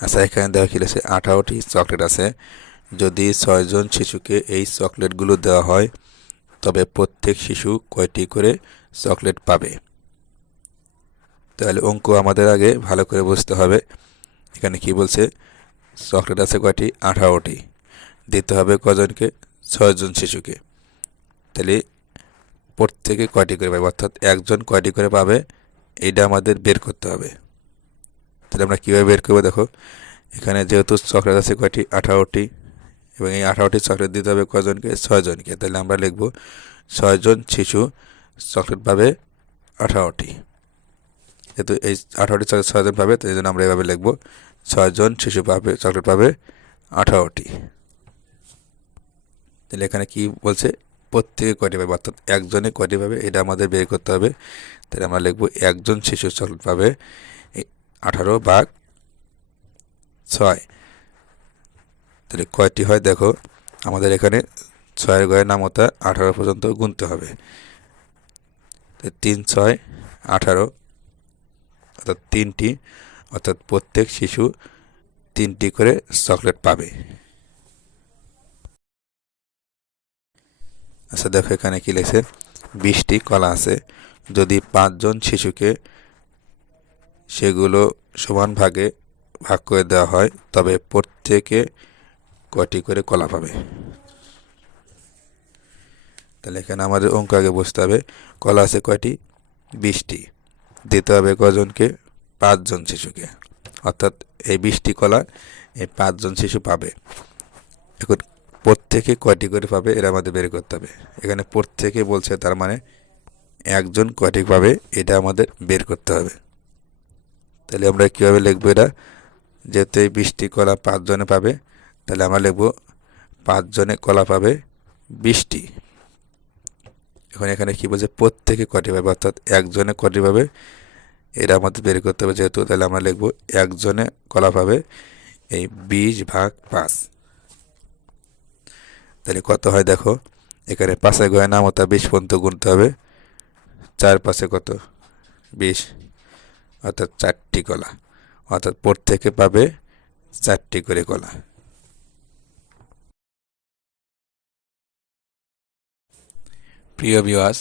আচ্ছা এখানে দেখা গেছে আঠারোটি চকলেট আছে। যদি ছয়জন শিশুকে এই চকলেটগুলো দেওয়া হয়, তবে প্রত্যেক শিশু কয়টি করে চকলেট পাবে? তাহলে অঙ্ক আমাদের আগে ভালো করে বুঝতে হবে। এখানে কি বলছে? চকলেট আছে কয়টি? আঠারোটি। দিতে হবে কজনকে? ছয়জন শিশুকে। তাহলে প্রত্যেকে কয়টি করে পাবে? অর্থাৎ একজন কয়টি করে পাবে? এটা আমাদের বের করতে হবে। তাহলে আমরা কীভাবে বের করব দেখো? এখানে যেহেতু চকলেট আছে কয়টি? আঠারোটি। এবং এই আঠারোটি চকলেট দিতে হবে কজনকে? ছয়জনকে। তাহলে আমরা লিখব, ছয়জন শিশু চকলেট পাবে আঠারোটি। যেহেতু এই আঠারোটি চকলেট ছয়জন পাবে, তাই জন্য আমরা এভাবে লিখব, ছয়জন শিশু পাবে, চকলেট পাবে আঠারোটি। তাহলে এখানে কি বলছে? প্রত্যেকে কয়টি পাবে? অর্থাৎ একজনে কয়টি পাবে? এটা আমাদের বের করতে হবে। তাহলে আমরা লিখব, একজন শিশু চকলেট পাবে আঠারো ভাগ ছয়। তাহলে কয়টি হয়? দেখো, আমাদের এখানে ছয়ের গয়ের নামতা আঠারো পর্যন্ত গুনতে হবে। তিন, ছয়, আঠারো, অর্থাৎ তিনটি, অর্থাৎ প্রত্যেক শিশু তিনটি করে চকলেট পাবে। আচ্ছা দেখো এখানে কি লেখছে? বিশটি কলা আছে। যদি পাঁচজন শিশুকে সেগুলো সমান ভাগে ভাগ করে দেওয়া হয়, তবে প্রত্যেকে কয়টি করে কলা পাবে? তাহলে এখানে আমাদের অঙ্ক আগে বুঝতে হবে। কলা আছে কয়টি? বিশটি। দিতে হবে কজনকে? পাঁচজন শিশুকে। অর্থাৎ এই বিশটি কলা এই পাঁচজন শিশু পাবে। এখন প্রত্যেকে কয়টি করে পাবে এটা আমাদের বের করতে হবে। এখানে প্রত্যেকে বলছে তার মানে একজন কয়টি পাবে এটা আমাদের বের করতে হবে। তাহলে আমরা কীভাবে লিখব এটা? যেহেতু এই বিশটি কলা পাঁচজনে পাবে, তাহলে আমরা লিখব পাঁচজনে কলা পাবে বিশটি। এখন এখানে কী বলছে? প্রত্যেকে কটি পাবে, অর্থাৎ একজনে কটি পাবে, এটা আমাদের বের করতে হবে যেহেতু, তাহলে আমরা লিখব একজনে কলা পাবে, এই বিশ ভাগ পাঁচ। তাহলে কত হয় দেখো? এখানে পাশে গয়না মতো বিশ পর্যন্ত গুনতে হবে। চার পাশে কত? বিশ। অর্থাৎ চারটি কলা অর্থাৎ প্রত্যেকে পাবে চারটি করে কলা প্রিয় বিওয়াস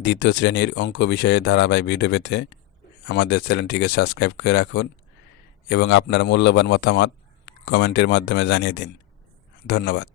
দ্বিতীয় শ্রেণির অঙ্ক বিষয়ে ধারাবাহিক ভিডিও পেতে আমাদের চ্যানেলটিকে সাবস্ক্রাইব করে রাখুন এবং আপনার মূল্যবান মতামত কমেন্টের মাধ্যমে জানিয়ে দিন। ধন্যবাদ।